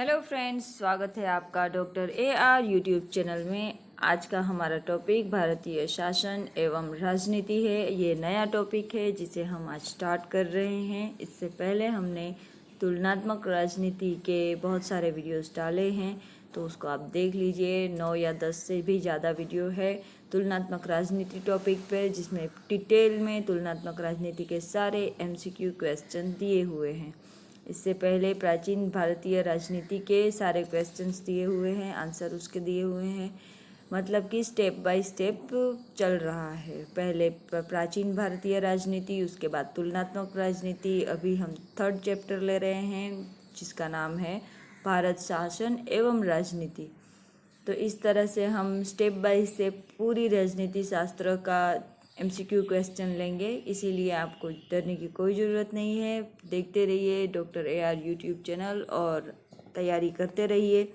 Hello friends, स्वागत है आपका डॉक्टर AR यूट्यूब चैनल में। आज का हमारा टॉपिक भारतीय शासन एवं राजनीति है। ये नया टॉपिक है जिसे हम आज स्टार्ट कर रहे हैं। इससे पहले हमने तुलनात्मक राजनीति के बहुत सारे वीडियोस डाले हैं, तो उसको आप देख लीजिए। 9 या 10 से भी ज़्यादा वीडियो है तुलनात्मक राजनीति टॉपिक पे, जिसमें डिटेल में तुलनात्मक राजनीति के सारे MCQ क्वेश्चन दिए हुए हैं। इससे पहले प्राचीन भारतीय राजनीति के सारे क्वेश्चंस दिए हुए हैं, आंसर उसके दिए हुए हैं। मतलब कि स्टेप बाय स्टेप चल रहा है। पहले प्राचीन भारतीय राजनीति, उसके बाद तुलनात्मक राजनीति। अभी हम 3rd चैप्टर ले रहे हैं जिसका नाम है भारत शासन एवं राजनीति। तो इस तरह से हम स्टेप बाय स्टेप पूरी राजनीति शास्त्र का MCQ क्वेश्चन लेंगे, इसीलिए आपको डरने की कोई ज़रूरत नहीं है। देखते रहिए डॉक्टर AR यूट्यूब चैनल और तैयारी करते रहिए।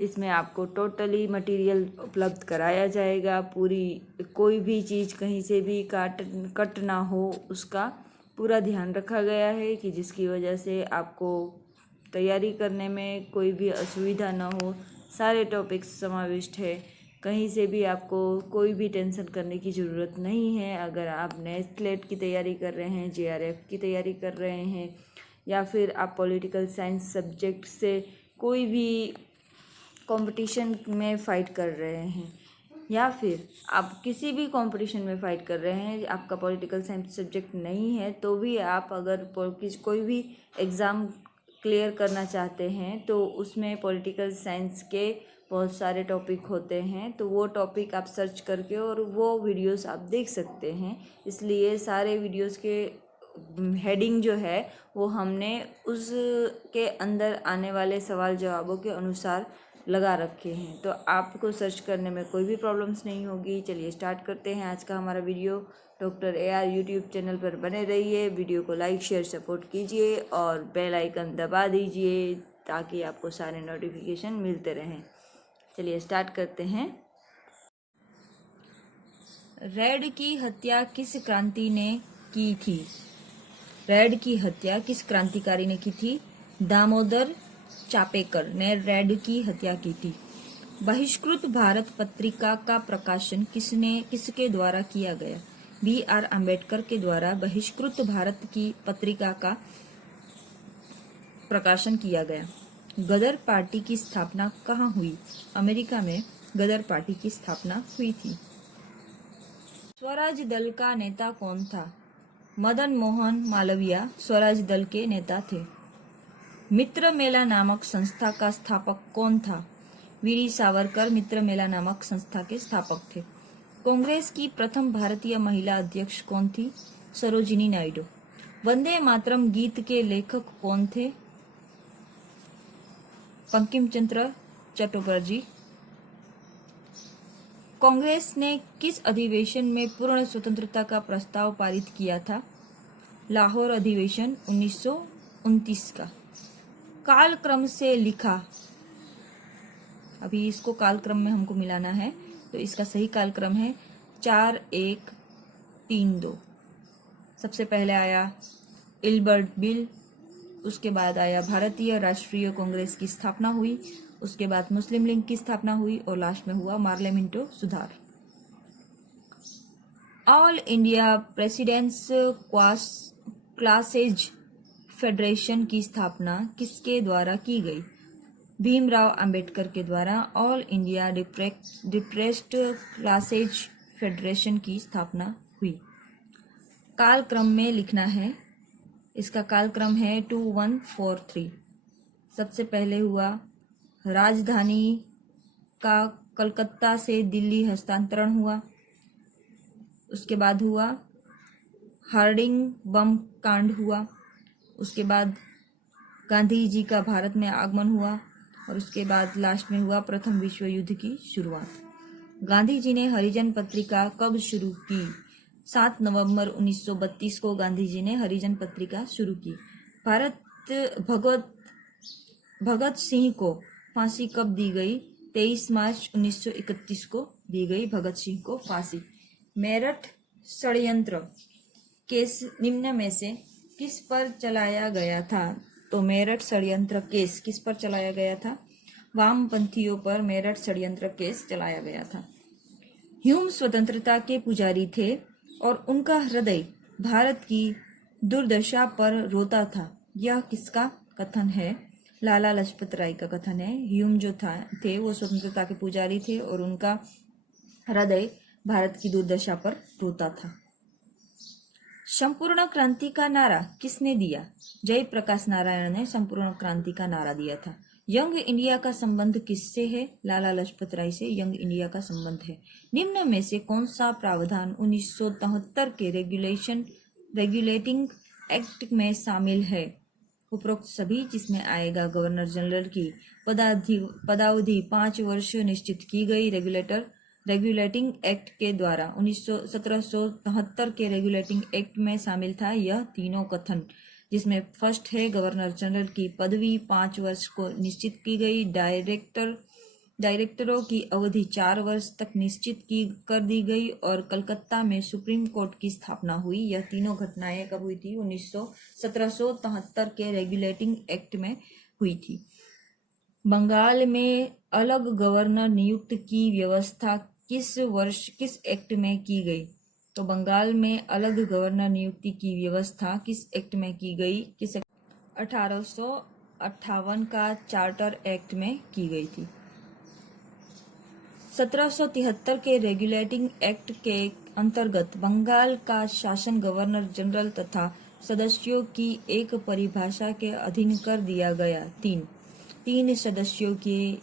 इसमें आपको टोटली मटेरियल उपलब्ध कराया जाएगा। पूरी कोई भी चीज़ कहीं से भी कट ना हो, उसका पूरा ध्यान रखा गया है कि जिसकी वजह से आपको तैयारी करने में कोई भी असुविधा ना हो। सारे टॉपिक्स समाविष्ट है, कहीं से भी आपको कोई भी टेंशन करने की ज़रूरत नहीं है। अगर आप नेट स्लेट की तैयारी कर रहे हैं, JRF की तैयारी कर रहे हैं, या फिर आप पॉलिटिकल साइंस सब्जेक्ट से कोई भी कंपटीशन में फ़ाइट कर रहे हैं, या फिर आप किसी भी कंपटीशन में फ़ाइट कर रहे हैं, आपका पॉलिटिकल साइंस सब्जेक्ट नहीं है, तो भी आप अगर कोई भी एग्ज़ाम क्लियर करना चाहते हैं तो उसमें पॉलिटिकल साइंस के बहुत सारे टॉपिक होते हैं। तो वो टॉपिक आप सर्च करके और वो वीडियोस आप देख सकते हैं। इसलिए सारे वीडियोस के हेडिंग जो है वो हमने उसके अंदर आने वाले सवाल जवाबों के अनुसार लगा रखे हैं, तो आपको सर्च करने में कोई भी प्रॉब्लम्स नहीं होगी। चलिए स्टार्ट करते हैं आज का हमारा video. Doctor AR YouTube channel पर बने रहिए, वीडियो को लाइक शेयर सपोर्ट कीजिए और बेल आइकन दबा दीजिए ताकि आपको सारे नोटिफिकेशन मिलते रहें। चलिए स्टार्ट करते हैं। रेड की हत्या किस क्रांति ने की थी? रेड की हत्या किस क्रांतिकारी ने की थी? दामोदर चापेकर ने रेड की हत्या की थी। बहिष्कृत भारत पत्रिका का प्रकाशन किसके द्वारा किया गया? BR अम्बेडकर के द्वारा बहिष्कृत भारत की पत्रिका का प्रकाशन किया गया। गदर पार्टी की स्थापना कहाँ हुई? अमेरिका में गदर पार्टी की स्थापना हुई थी। स्वराज दल का नेता कौन था? मदन मोहन मालवीय स्वराज दल के नेता थे। मित्र मेला नामक संस्था का स्थापक कौन था? वीर सावरकर मित्र मेला नामक संस्था के स्थापक थे। कांग्रेस की प्रथम भारतीय महिला अध्यक्ष कौन थी? सरोजिनी नायडू। वंदे मातरम गीत के लेखक कौन थे? बंकिम चंद्र चट्टोपाध्याय। कांग्रेस ने किस अधिवेशन में पूर्ण स्वतंत्रता का प्रस्ताव पारित किया था? लाहौर अधिवेशन 1929 का। कालक्रम से लिखा, अभी इसको कालक्रम में हमको मिलाना है, तो इसका सही कालक्रम है 4-1-3-2। सबसे पहले आया इल्बर्ट बिल, उसके बाद आया भारतीय राष्ट्रीय कांग्रेस की स्थापना हुई, उसके बाद मुस्लिम लीग की स्थापना हुई और लास्ट में हुआ पार्लियामेंटो सुधार। All India presidents classes federation की स्थापना किसके द्वारा की गई? भीमराव अंबेडकर के द्वारा all India depressed classes federation की स्थापना हुई। कालक्रम में लिखना है, इसका कालक्रम है 2143। सबसे पहले हुआ राजधानी का कलकत्ता से दिल्ली हस्तांतरण हुआ, उसके बाद हुआ हार्डिंग बम कांड हुआ, उसके बाद गांधी जी का भारत में आगमन हुआ और उसके बाद लास्ट में हुआ प्रथम विश्व युद्ध की शुरुआत। गांधी जी ने हरिजन पत्रिका कब शुरू की? 7 नवंबर 1932 को गांधी जी ने हरिजन पत्रिका शुरू की। भगत सिंह को फांसी कब दी गई? 23 मार्च 1931 को दी गई भगत सिंह को फांसी। मेरठ षड्यंत्र केस निम्न में से किस पर चलाया गया था? तो मेरठ षड्यंत्र केस किस पर चलाया गया था? वामपंथियों पर मेरठ षड्यंत्र केस चलाया गया था। ह्यूम स्वतंत्रता के पुजारी थे और उनका हृदय भारत की दुर्दशा पर रोता था। यह किसका कथन है? लाला लाजपत राय का कथन है। ह्यूम जो थे वो स्वतंत्रता के पुजारी थे और उनका हृदय भारत की दुर्दशा पर रोता था। संपूर्ण क्रांति का नारा किसने दिया? जयप्रकाश नारायण ने संपूर्ण क्रांति का नारा दिया था। यंग इंडिया का संबंध किससे है? लाला लाजपत राय से यंग इंडिया का संबंध है। निम्न में से कौन सा प्रावधान 1973 के रेगुलेटिंग एक्ट में शामिल है? उपरोक्त सभी, जिसमें आएगा गवर्नर जनरल की पदावधि 5 वर्ष निश्चित की गई रेगुलेटिंग एक्ट के द्वारा 1773 के रेगुलेटिंग एक्ट में शामिल था यह तीनों कथन, जिसमें फर्स्ट है गवर्नर जनरल की पदवी 5 वर्ष को निश्चित की गई, डायरेक्टरों की अवधि 4 वर्ष तक निश्चित कर दी गई और कलकत्ता में सुप्रीम कोर्ट की स्थापना हुई। यह तीनों घटनाएं कब हुई थी? 1773 के रेगुलेटिंग एक्ट में हुई थी। बंगाल में अलग गवर्नर नियुक्त की व्यवस्था किस एक्ट में की गई? तो बंगाल में अलग गवर्नर नियुक्ति की व्यवस्था किस एक्ट में की गई? 1858 का चार्टर एक्ट में की गई थी। 1773 के रेगुलेटिंग एक्ट के अंतर्गत बंगाल का शासन गवर्नर जनरल तथा सदस्यों की एक परिभाषा के अधीन कर दिया गया। तीन सदस्यों की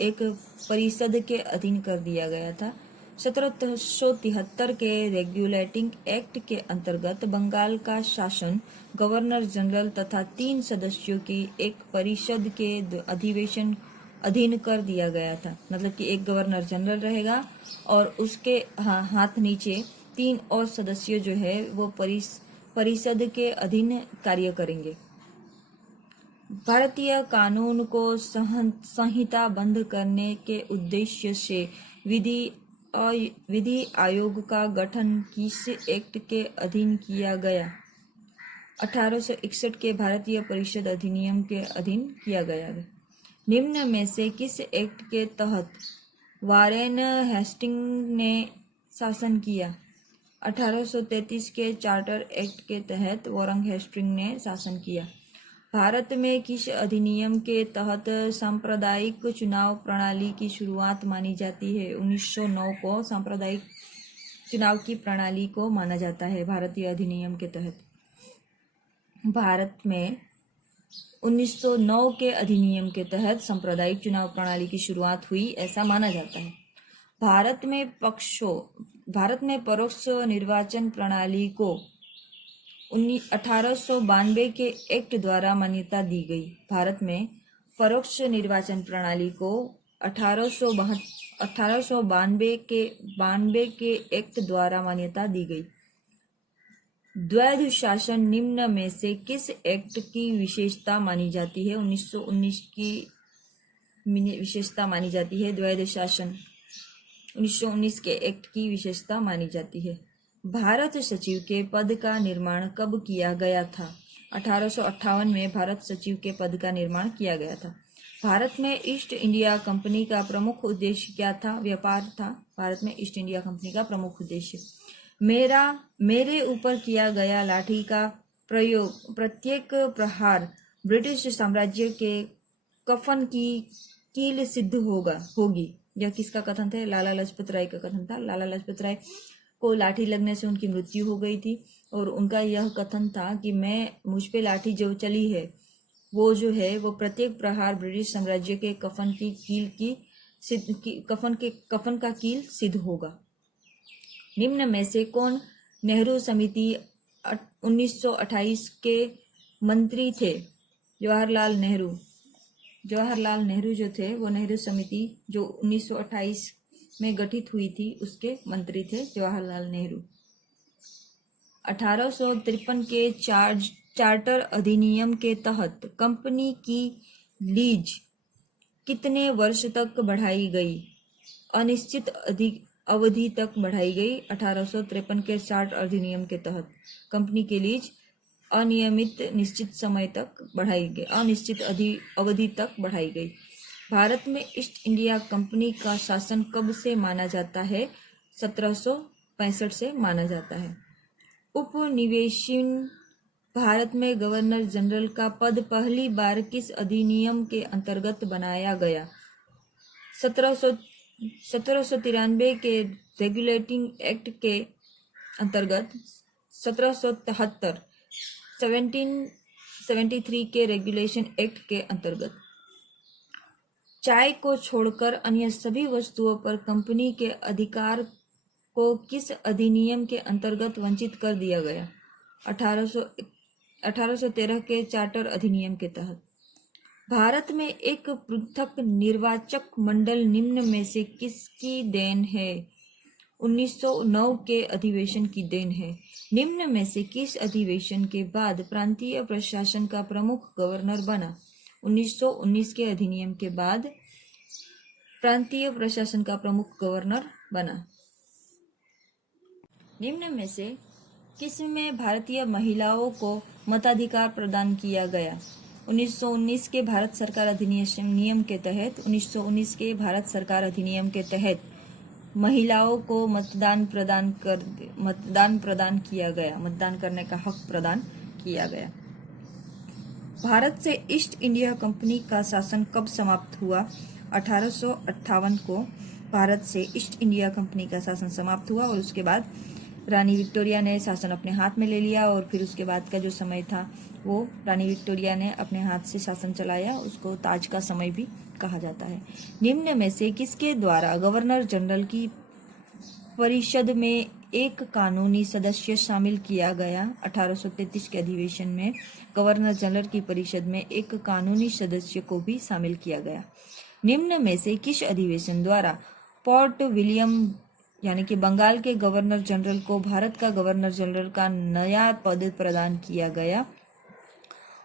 एक परिषद के अधीन कर दिया गया था। 1773 के रेगुलेटिंग एक्ट के अंतर्गत बंगाल का शासन गवर्नर जनरल तथा 3 सदस्यों की एक परिषद के अधीन कर दिया गया था। मतलब कि एक गवर्नर जनरल रहेगा और उसके हाथ नीचे 3 और सदस्य जो है वो परिषद के अधीन कार्य करेंगे। भारतीय कानून को संहिताबद्ध करने के उद्देश्य से विधि आयोग का गठन किस एक्ट के अधीन किया गया? 1861 के भारतीय परिषद अधिनियम के अधीन किया गया। निम्न में से किस एक्ट के तहत वारेन हेस्टिंग ने शासन किया? 1833 के चार्टर एक्ट के तहत वॉरेन हेस्टिंग ने शासन किया। भारत में किस अधिनियम के तहत सांप्रदायिक चुनाव प्रणाली की शुरुआत मानी जाती है? 1909 को सांप्रदायिक चुनाव की प्रणाली को माना जाता है भारतीय अधिनियम के तहत। भारत में 1909 के अधिनियम के तहत सांप्रदायिक चुनाव प्रणाली की शुरुआत हुई, ऐसा माना जाता है। भारत में परोक्ष निर्वाचन प्रणाली को 1892 के एक्ट द्वारा मान्यता दी गई। भारत में परोक्ष निर्वाचन प्रणाली को 1892 के एक्ट द्वारा मान्यता दी गई। द्वैध शासन निम्न में से किस एक्ट की विशेषता मानी जाती है? 1919 की विशेषता मानी जाती है। द्वैध शासन 1919 के एक्ट की विशेषता मानी जाती है। भारत सचिव के पद का निर्माण कब किया गया था? 1858 में भारत सचिव के पद का निर्माण किया गया था। भारत में ईस्ट इंडिया कंपनी का प्रमुख उद्देश्य क्या था? व्यापार था। भारत में ईस्ट इंडिया कंपनी का प्रमुख उद्देश्य। मेरे ऊपर किया गया लाठी का प्रयोग, प्रत्येक प्रहार ब्रिटिश साम्राज्य के कफन की कील सिद्ध होगी। यह किसका कथन था? लाला लाजपत राय का कथन था। लाला लाजपत राय को लाठी लगने से उनकी मृत्यु हो गई थी और उनका यह कथन था कि मुझ पे लाठी जो चली है वो जो है वो प्रत्येक प्रहार ब्रिटिश साम्राज्य के कफन का कील सिद्ध होगा। निम्न में से कौन नेहरू समिति 1928 के मंत्री थे? जवाहरलाल नेहरू जो थे वो नेहरू समिति जो 1928 में गठित हुई थी उसके मंत्री थे जवाहरलाल नेहरू। 1853 के चार्टर अधिनियम के तहत कंपनी की लीज कितने वर्ष तक बढ़ाई गई? अनिश्चित अवधि तक बढ़ाई गई। 1853 के चार्टर अधिनियम के तहत कंपनी की लीज अनियमित निश्चित समय तक बढ़ाई गई, अनिश्चित अवधि तक बढ़ाई गई। भारत में ईस्ट इंडिया कंपनी का शासन कब से माना जाता है? 1765 से माना जाता है। उपनिवेशीन भारत में गवर्नर जनरल का पद पहली बार किस अधिनियम के अंतर्गत बनाया गया? 1793 के रेगुलेटिंग एक्ट के अंतर्गत, 1773 1773 के रेगुलेशन एक्ट के अंतर्गत। चाय को छोड़कर अन्य सभी वस्तुओं पर कंपनी के अधिकार को किस अधिनियम के अंतर्गत वंचित कर दिया गया? 1813 के चार्टर अधिनियम के तहत। भारत में एक पृथक निर्वाचक मंडल निम्न में से किसकी देन है? 1909 के अधिवेशन की देन है। निम्न में से किस अधिवेशन के बाद प्रांतीय प्रशासन का प्रमुख गवर्नर बना? 1919 के अधिनियम के बाद प्रांतीय प्रशासन का प्रमुख गवर्नर बना। निम्न में से किसमें भारतीय महिलाओं को मताधिकार प्रदान किया गया? 1919 के भारत सरकार अधिनियम के तहत 1919 के भारत सरकार अधिनियम के तहत महिलाओं को मतदान प्रदान किया गया, मतदान करने का हक प्रदान किया गया। भारत से ईस्ट इंडिया कंपनी का शासन कब समाप्त हुआ? 1858 को भारत से ईस्ट इंडिया कंपनी का शासन समाप्त हुआ और उसके बाद रानी विक्टोरिया ने शासन अपने हाथ में ले लिया और फिर उसके बाद का जो समय था वो रानी विक्टोरिया ने अपने हाथ से शासन चलाया, उसको ताज का समय भी कहा जाता है। निम्न में से किसके द्वारा गवर्नर जनरल की परिषद में एक कानूनी सदस्य शामिल किया गया? 1833 के अधिवेशन में गवर्नर जनरल की परिषद में एक कानूनी सदस्य को भी शामिल किया गया। निम्न में से किस अधिवेशन द्वारा पोर्ट विलियम यानी कि बंगाल के गवर्नर जनरल को भारत का गवर्नर जनरल का नया पद प्रदान किया गया?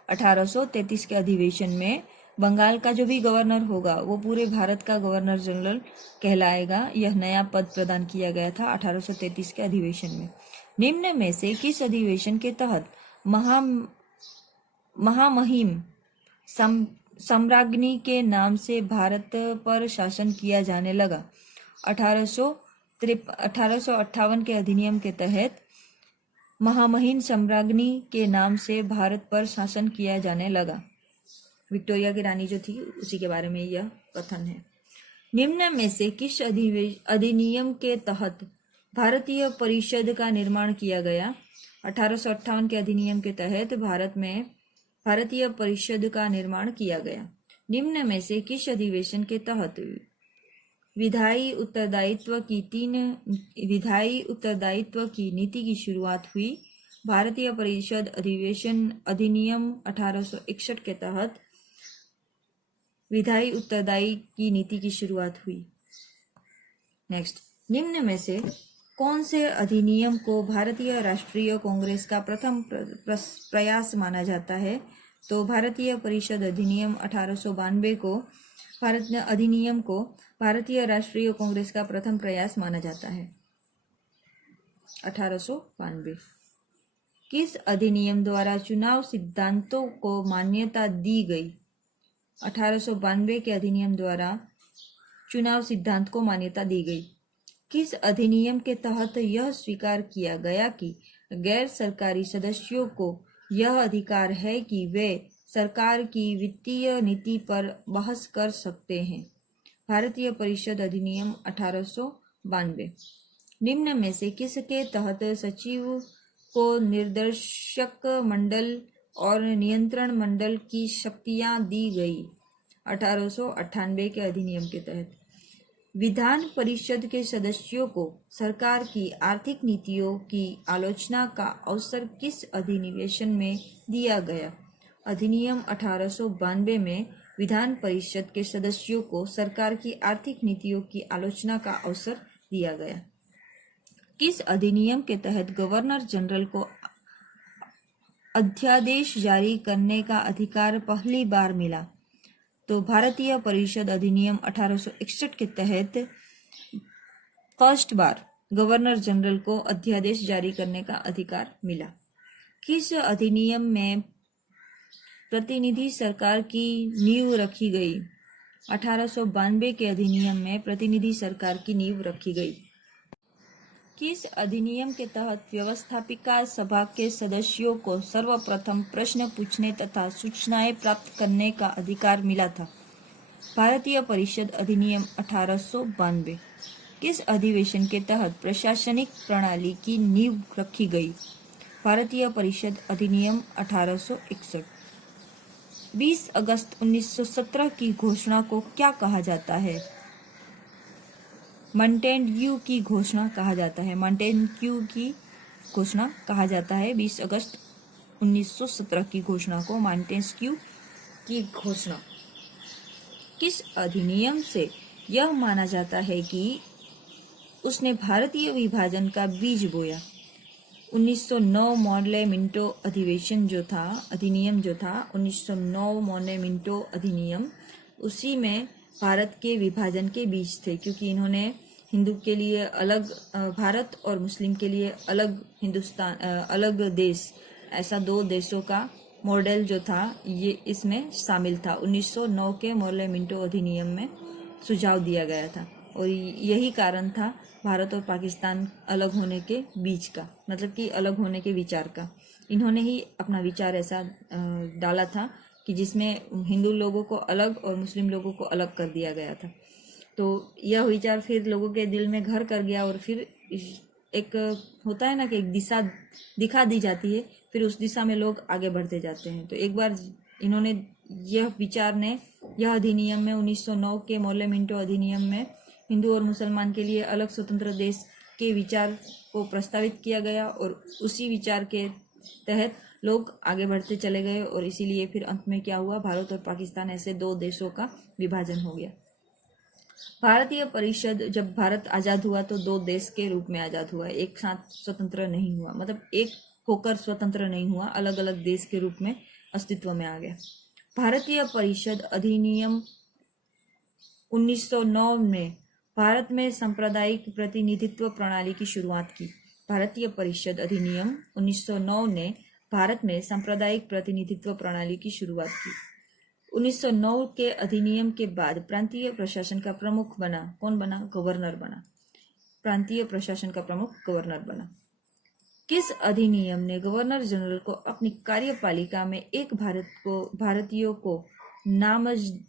1833 के अधिवेशन में बंगाल का जो भी गवर्नर होगा वो पूरे भारत का गवर्नर जनरल कहलाएगा। यह नया पद प्रदान किया गया था 1833 के अधिवेशन में। निम्न में से किस अधिवेशन के तहत महामहिम सम्राज्ञी के नाम से भारत पर शासन किया जाने लगा? 1858 के अधिनियम के तहत महामहिम सम्राज्ञी के नाम से भारत पर शासन किया जाने लगा। विक्टोरिया की रानी जो थी उसी के बारे में यह कथन है। निम्न में से किस अधिनियम के तहत भारतीय परिषद का निर्माण किया गया? 1858 के अधिनियम के तहत भारत में भारतीय परिषद का निर्माण किया गया। निम्न में से किस अधिवेशन के तहत विधायी उत्तरदायित्व की नीति की शुरुआत हुई? भारतीय परिषद अधिनियम 1861 के तहत विधायी उत्तरदायी की नीति की शुरुआत हुई। नेक्स्ट, निम्न में से कौन से अधिनियम को भारतीय राष्ट्रीय कांग्रेस का प्रथम प्रयास माना जाता है? तो भारतीय परिषद अधिनियम 1892 को भारतीय राष्ट्रीय कांग्रेस का प्रथम प्रयास माना जाता है। 1892 किस अधिनियम द्वारा चुनाव सिद्धांतों को मान्यता दी गई? 1892 के अधिनियम द्वारा चुनाव सिद्धांत को मान्यता दी गई। किस अधिनियम के तहत यह स्वीकार किया गया कि गैर सरकारी सदस्यों को यह अधिकार है कि वे सरकार की वित्तीय नीति पर बहस कर सकते हैं? भारतीय परिषद अधिनियम 1892। निम्न में से किसके तहत सचिव को निर्देशक मंडल और नियंत्रण मंडल की शक्तियां दी गई? 1898 के अधिनियम के तहत। विधान परिषद के सदस्यों को सरकार की आर्थिक नीतियों की आलोचना का अवसर किस अधिनिवेशन में दिया गया? अधिनियम 1892 में विधान परिषद के सदस्यों को सरकार की आर्थिक नीतियों की आलोचना का अवसर दिया गया। किस अधिनियम के तहत गवर्नर जनरल को अध्यादेश जारी करने का अधिकार पहली बार मिला? तो भारतीय परिषद अधिनियम 1861 के तहत फर्स्ट बार गवर्नर जनरल को अध्यादेश जारी करने का अधिकार मिला। किस अधिनियम में प्रतिनिधि सरकार की नींव रखी गई? 1892 के अधिनियम में प्रतिनिधि सरकार की नींव रखी गई। किस अधिनियम के तहत व्यवस्थापिका सभा के सदस्यों को सर्वप्रथम प्रश्न पूछने तथा सूचनाएं प्राप्त करने का अधिकार मिला था? भारतीय परिषद अधिनियम 1892। किस अधिवेशन के तहत प्रशासनिक प्रणाली की नींव रखी गई? भारतीय परिषद अधिनियम 1861। 20 अगस्त 1917 की घोषणा को क्या कहा जाता है? मॉन्टेग्यू की घोषणा कहा जाता है। मॉन्टेग्यू की घोषणा कहा जाता है। 20 अगस्त 1917 की घोषणा को मॉन्टेग्यू की घोषणा। किस अधिनियम से यह माना जाता है कि उसने भारतीय विभाजन का बीज बोया? 1909 मॉर्ले मिंटो अधिनियम जो था 1909 मॉर्ले मिंटो अधिनियम, उसी में भारत के विभाजन के बीज थे, क्योंकि इन्होंने हिंदू के लिए अलग भारत और मुस्लिम के लिए अलग हिंदुस्तान, अलग देश, ऐसा दो देशों का मॉडल जो था ये इसमें शामिल था। 1909 के मॉर्ले मिंटो अधिनियम में सुझाव दिया गया था और यही कारण था भारत और पाकिस्तान अलग होने के बीच का, मतलब कि अलग होने के विचार का। इन्होंने ही अपना विचार ऐसा डाला था कि जिसमें हिंदू लोगों को अलग और मुस्लिम लोगों को अलग कर दिया गया था। तो यह विचार फिर लोगों के दिल में घर कर गया और फिर एक होता है ना कि एक दिशा दिखा दी जाती है, फिर उस दिशा में लोग आगे बढ़ते जाते हैं। तो एक बार इन्होंने यह अधिनियम में 1909 के मॉर्ले मिंटो अधिनियम में हिंदू और मुसलमान के लिए अलग स्वतंत्र देश के विचार को प्रस्तावित किया गया और उसी विचार के तहत लोग आगे बढ़ते चले गए और इसीलिए फिर अंत में क्या हुआ, भारत और पाकिस्तान ऐसे दो देशों का विभाजन हो गया। भारतीय परिषद जब भारत आज़ाद हुआ तो दो देश के रूप में आज़ाद हुआ, एक साथ स्वतंत्र नहीं हुआ, मतलब एक होकर स्वतंत्र नहीं हुआ, अलग अलग देश के रूप में अस्तित्व में आ गया। भारतीय परिषद अधिनियम 1909 में भारत में सांप्रदायिक प्रतिनिधित्व प्रणाली की शुरुआत की। भारतीय परिषद अधिनियम 1909 ने भारत में सांप्रदायिक प्रतिनिधित्व प्रणाली की शुरुआत की। 1909 के अधिनियम के बाद प्रांतीय प्रशासन का प्रमुख बना, कौन बना? गवर्नर बना। प्रांतीय प्रशासन का प्रमुख गवर्नर बना। किस अधिनियम ने गवर्नर जनरल को अपनी कार्यपालिका में एक भारतीयों को नामजद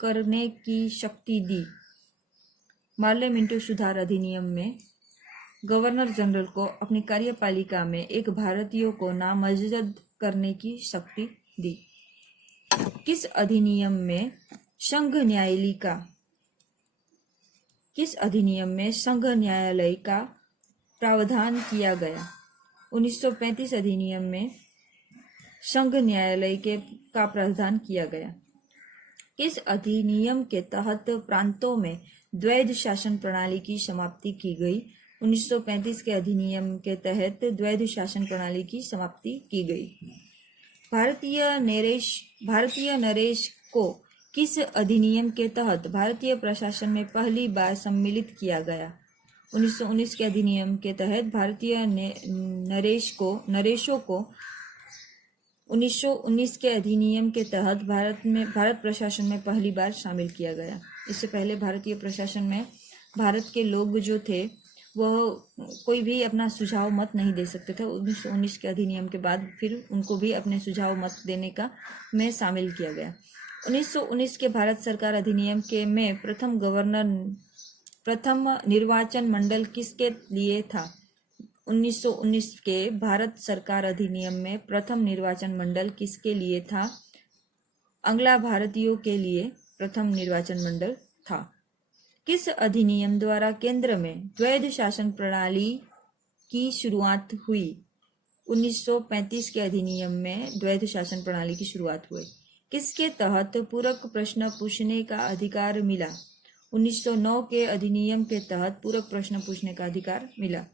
करने की शक्ति दी? मॉर्ले मिंटो सुधार अधिनियम में गवर्नर जनरल को अपनी कार्यपालिका में एक भारतीयों को नामजद करने की शक्ति दी। किस अधिनियम में संघ न्यायालय का प्रावधान किया गया? 1935 अधिनियम में संघ न्यायालय का प्रावधान किया गया। किस अधिनियम के तहत प्रांतों में द्वैध शासन प्रणाली की समाप्ति की गई? 1935 के अधिनियम के तहत द्वैध शासन प्रणाली की समाप्ति की गई। भारतीय नरेश को किस अधिनियम के तहत भारतीय प्रशासन में पहली बार सम्मिलित किया गया? 1919 के अधिनियम के तहत भारतीय नरेशों को 1919 के अधिनियम के तहत भारत प्रशासन में पहली बार शामिल किया गया। इससे पहले भारतीय प्रशासन में भारत के लोग जो थे वह कोई भी अपना सुझाव मत नहीं दे सकते थे। 1919 के अधिनियम के बाद फिर उनको भी अपने सुझाव मत देने का में शामिल किया गया। 1919 के भारत सरकार अधिनियम के में प्रथम निर्वाचन मंडल किसके लिए था? 1919 के भारत सरकार अधिनियम में प्रथम निर्वाचन मंडल किसके लिए था? अंग्ला भारतीयों के लिए प्रथम निर्वाचन मंडल था। किस अधिनियम द्वारा केंद्र में द्वैध शासन प्रणाली की शुरुआत हुई? 1935 के अधिनियम में द्वैध शासन प्रणाली की शुरुआत हुई। किसके तहत पूरक प्रश्न पूछने का अधिकार मिला? 1909 के अधिनियम के तहत पूरक प्रश्न पूछने का अधिकार मिला।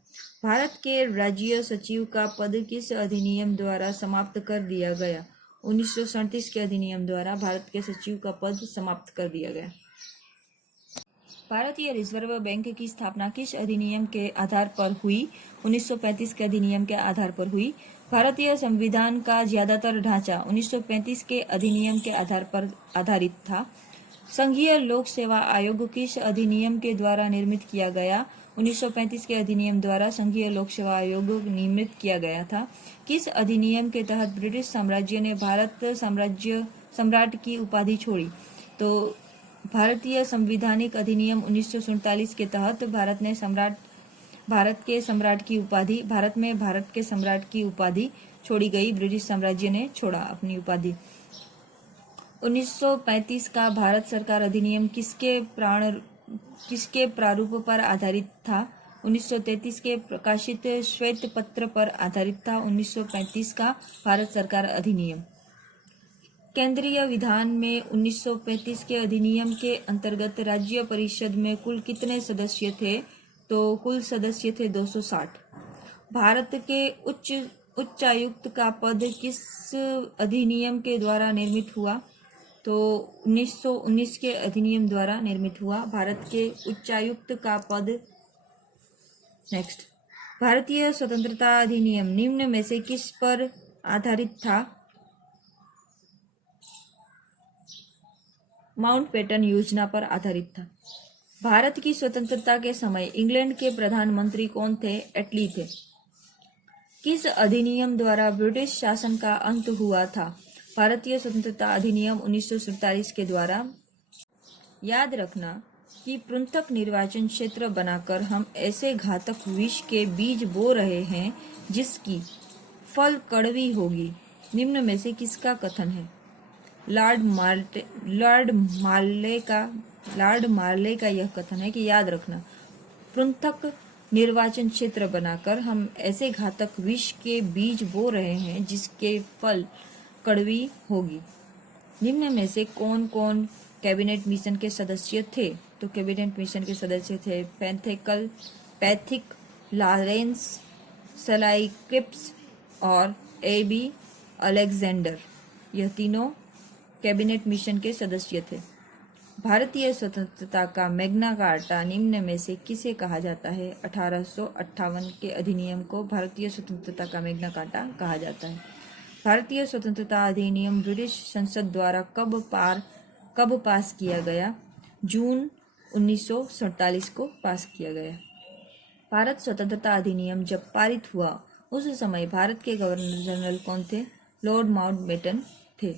भारत के राज्य सचिव का पद किस अधिनियम द्वारा समाप्त कर दिया गया? 1937 के अधिनियम द्वारा भारत के सचिव का पद समाप्त कर दिया गया। भारतीय रिजर्व बैंक की स्थापना किस अधिनियम के आधार पर हुई? 1935 के अधिनियम के आधार पर हुई। भारतीय संविधान का ज्यादातर ढांचा 1935 के अधिनियम के आधार पर आधारित था। संघीय लोक सेवा आयोग किस अधिनियम के द्वारा निर्मित किया गया? 1935 के अधिनियम द्वारा संघीय लोक सेवा आयोग निर्मित किया गया था। किस अधिनियम के तहत ब्रिटिश साम्राज्य ने भारत साम्राज्य सम्राट की उपाधि छोड़ी? तो भारतीय संवैधानिक अधिनियम 1947 के तहत भारत के सम्राट की उपाधि छोड़ी गई। ब्रिटिश साम्राज्य ने छोड़ा अपनी उपाधि। 1935 का भारत सरकार अधिनियम किसके प्रारूप पर आधारित था? 1933 के प्रकाशित श्वेत पत्र पर आधारित था 1935 का भारत सरकार अधिनियम। केंद्रीय विधान में 1935 के अधिनियम के अंतर्गत राज्य परिषद में कुल कितने सदस्य थे? तो कुल सदस्य थे 260। भारत के उच्चायुक्त का पद किस अधिनियम के द्वारा निर्मित हुआ? तो 1919 के अधिनियम द्वारा निर्मित हुआ भारत के उच्चायुक्त का पद। नेक्स्ट, भारतीय स्वतंत्रता अधिनियम निम्न में से किस पर आधारित था? माउंटबेटन योजना पर आधारित था। भारत की स्वतंत्रता के समय इंग्लैंड के प्रधानमंत्री कौन थे? एटली थे। किस अधिनियम द्वारा ब्रिटिश शासन का अंत हुआ था? भारतीय स्वतंत्रता अधिनियम 1947 के द्वारा। याद रखना कि पृथक निर्वाचन क्षेत्र बनाकर हम ऐसे घातक विष के बीज बो रहे हैं जिसकी फल कड़वी होगी। निम्न में से किसका कथन है? लॉर्ड मार्ले का यह कथन है कि याद रखना, पृथक निर्वाचन क्षेत्र बनाकर हम ऐसे घातक विष के बीज बो रहे हैं जिसके फल कड़वी होगी। निम्न में से कौन कौन कैबिनेट मिशन के सदस्य थे? तो कैबिनेट मिशन के सदस्य थे पैथिक, लॉरेंस, सलाइकिप्स और एबी अलेक्जेंडर। यह तीनों कैबिनेट मिशन के सदस्य थे। भारतीय स्वतंत्रता का मैग्ना कार्टा निम्न में से किसे कहा जाता है? 1858 के अधिनियम को भारतीय स्वतंत्रता का मैग्ना कार्टा कहा जाता है। भारतीय स्वतंत्रता अधिनियम ब्रिटिश संसद द्वारा कब पास किया गया? जून 1947 को पास किया गया। भारत स्वतंत्रता अधिनियम जब पारित हुआ उस समय भारत के गवर्नर जनरल कौन थे? लॉर्ड माउंटबेटन थे।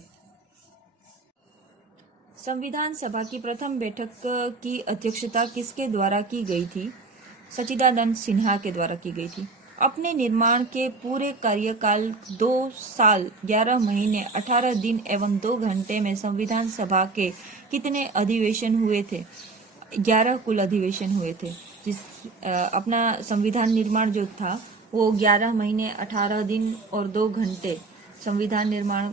संविधान सभा की प्रथम बैठक की अध्यक्षता किसके द्वारा की गई थी? सच्चिदानंद सिन्हा के द्वारा की गई थी। अपने निर्माण के पूरे कार्यकाल 2 साल 11 महीने 18 दिन एवं 2 घंटे में संविधान सभा के कितने अधिवेशन हुए थे? 11 कुल अधिवेशन हुए थे। अपना संविधान निर्माण जो था वो 11 महीने 18 दिन और 2 घंटे संविधान निर्माण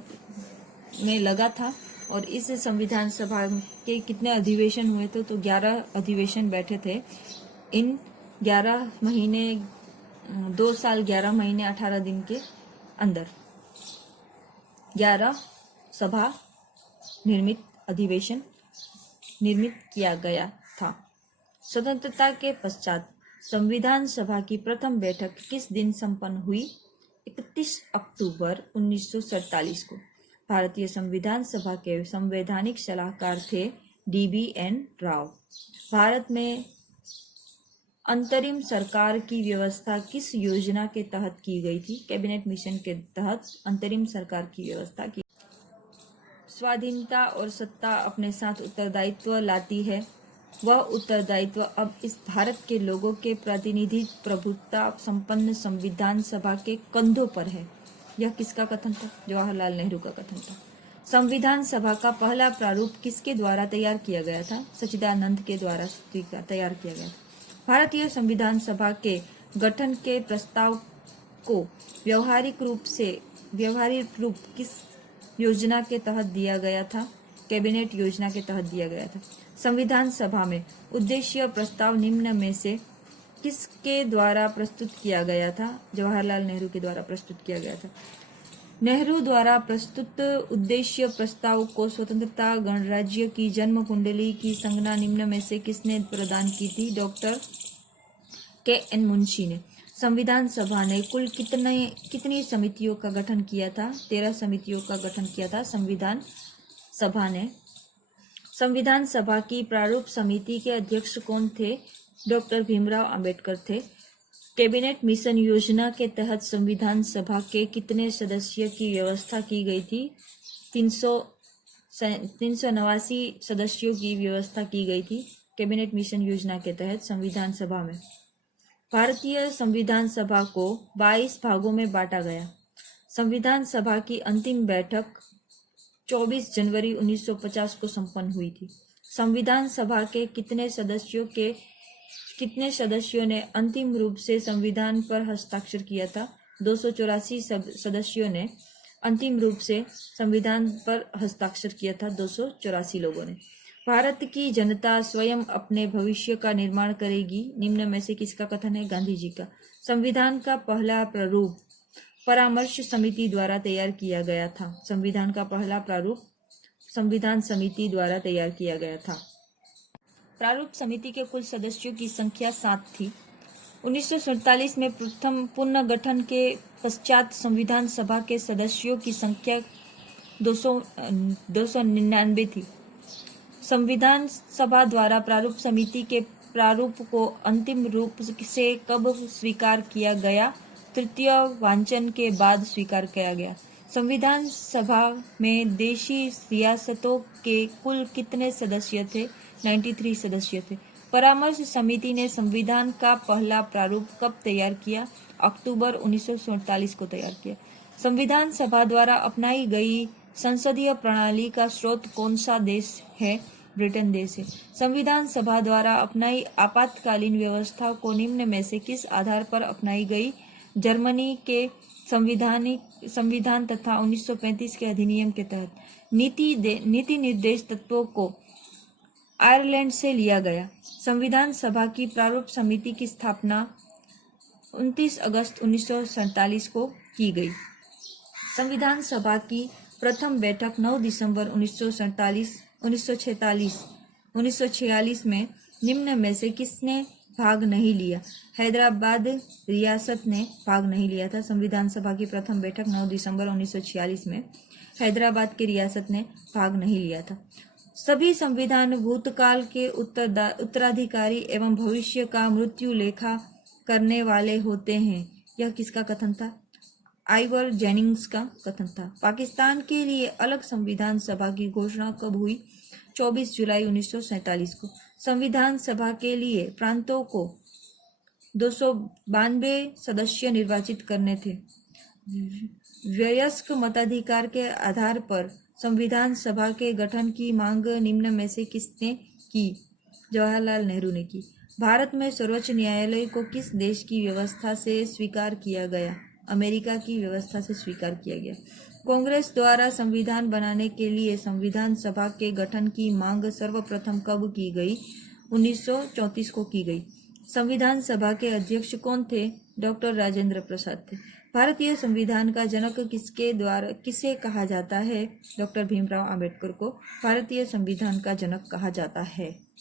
में लगा था। और इस संविधान सभा के कितने अधिवेशन हुए थे? तो 11 अधिवेशन बैठे थे। इन 11 महीने 2 साल 11 महीने 18 दिन के अंदर 11 सभा अधिवेशन निर्मित किया गया था। स्वतंत्रता के पश्चात संविधान सभा की प्रथम बैठक किस दिन संपन्न हुई? 31 अक्टूबर 1947 को। भारतीय संविधान सभा के संवैधानिक सलाहकार थे DBN राव। भारत में अंतरिम सरकार की व्यवस्था किस योजना के तहत की गई थी? कैबिनेट मिशन के तहत अंतरिम सरकार की व्यवस्था की। स्वाधीनता और सत्ता अपने साथ उत्तरदायित्व लाती है। वह उत्तरदायित्व अब इस भारत के लोगों के प्रतिनिधि प्रभुत्व संपन्न संविधान सभा के कंधों पर है। यह किसका कथन था? जवाहरलाल नेहरू का कथन था। संविधान सभा का पहला प्रारूप किसके द्वारा तैयार किया गया था? सच्चिदानंद के द्वारा तैयार किया गया था। भारतीय संविधान सभा के गठन के प्रस्ताव को व्यवहारिक रूप किस योजना के तहत दिया गया था? कैबिनेट योजना के तहत दिया गया था। संविधान सभा में उद्देश्य प्रस्ताव निम्न में से किसके द्वारा प्रस्तुत किया गया था? जवाहरलाल नेहरू के द्वारा प्रस्तुत किया गया था। नेहरू द्वारा प्रस्तुत उद्देश्य प्रस्ताव को स्वतंत्रता गणराज्य की जन्म कुंडली की संज्ञा निम्न में से किसने प्रदान की थी? Doctor K. N.. मुंशी ने। संविधान सभा ने कुल कितनी समितियों का गठन किया था? 13 समितियों का गठन किया था संविधान सभा ने। संविधान सभा की प्रारूप समिति के अध्यक्ष कौन थे? डॉक्टर भीमराव अंबेडकर थे। कैबिनेट मिशन योजना के तहत संविधान सभा के कितने सदस्य की व्यवस्था की गई थी? 389 सदस्यों की व्यवस्था की गई थी कैबिनेट मिशन योजना के तहत संविधान सभा में। भारतीय संविधान सभा को 22 भागों में बांटा गया। संविधान सभा की अंतिम बैठक 24 जनवरी 1950 को संपन्न हुई थी। संविधान सभा के कितने सदस्यों ने अंतिम रूप से संविधान पर हस्ताक्षर किया था? 284 सदस्यों ने अंतिम रूप से संविधान पर हस्ताक्षर किया था। 284 लोगों ने। भारत की जनता स्वयं अपने भविष्य का निर्माण करेगी, निम्न में से किसका कथन है? गांधी जी का। संविधान का पहला प्रारूप परामर्श समिति द्वारा तैयार किया गया था। संविधान का पहला प्रारूप संविधान समिति द्वारा तैयार किया गया था। प्रारूप समिति के कुल सदस्यों की संख्या 7 थी। 1947 में प्रथम पुनर्गठन के पश्चात संविधान सभा के सदस्यों की संख्या 299 थी। संविधान सभा द्वारा प्रारूप समिति के प्रारूप को अंतिम रूप से कब स्वीकार किया गया? तृतीय वांचन के बाद स्वीकार किया गया। संविधान सभा में देशी रियासतों के कुल कितने सदस्य थे? 93 सदस्य थे। परामर्श समिति ने संविधान का पहला प्रारूप कब तैयार किया? अक्टूबर 1947 को तैयार किया। संविधान सभा द्वारा अपनाई गई संसदीय प्रणाली का स्रोत कौन सा देश है? ब्रिटेन देश है। संविधान सभा द्वारा अपनाई आपातकालीन व्यवस्था को निम्न में से किस आधार पर अपनाई गई? जर्मनी के संविधान तथा 1935 के अधिनियम के तहत। नीति निर्देश तत्वों को आयरलैंड से लिया गया। संविधान सभा की प्रारूप समिति की स्थापना 29 अगस्त 1947 को की गई। संविधान सभा की प्रथम बैठक 9 दिसंबर 1946 में निम्न में से किसने भाग नहीं लिया? हैदराबाद रियासत ने भाग नहीं लिया था। संविधान सभा की प्रथम बैठक 9 दिसंबर 1946 में हैदराबाद की रियासत ने भाग नहीं लिया था। सभी संविधान भूतकाल के उत्तराधिकारी एवं भविष्य का मृत्यु लेखा करने वाले होते हैं। यह किसका कथन था? आइवर जेनिंग्स का कथन था। पाकिस्तान के लिए अलग संविधान सभा की घोषणा कब हुई? 24 जुलाई 1947 को। संविधान सभा के लिए प्रांतों को 292 सदस्य निर्वाचित करने थे। वयस्क मताधिकार के आधार पर संविधान सभा के गठन की मांग निम्न में से किसने की? जवाहरलाल नेहरू ने की। भारत में सर्वोच्च न्यायालय को किस देश की व्यवस्था से स्वीकार किया गया? अमेरिका की व्यवस्था से स्वीकार किया गया। कांग्रेस द्वारा संविधान बनाने के लिए संविधान सभा के गठन की मांग सर्वप्रथम कब की गई? 1934 को की गई। संविधान सभा के अध्यक्ष कौन थे? डॉक्टर राजेंद्र प्रसाद थे। भारतीय संविधान का जनक किसे कहा जाता है? डॉक्टर भीमराव अंबेडकर को भारतीय संविधान का जनक कहा जाता है।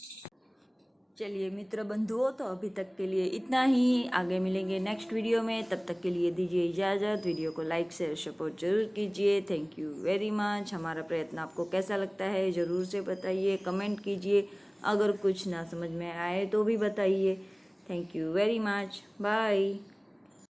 चलिए मित्र बंधुओं, तो अभी तक के लिए इतना ही। आगे मिलेंगे नेक्स्ट वीडियो में, तब तक के लिए दीजिए इजाज़त। वीडियो को लाइक शेयर सपोर्ट जरूर कीजिए। Thank you very much. हमारा प्रयत्न आपको कैसा लगता है ज़रूर से बताइए, कमेंट कीजिए। अगर कुछ ना समझ में आए तो भी बताइए। Thank you very much. Bye.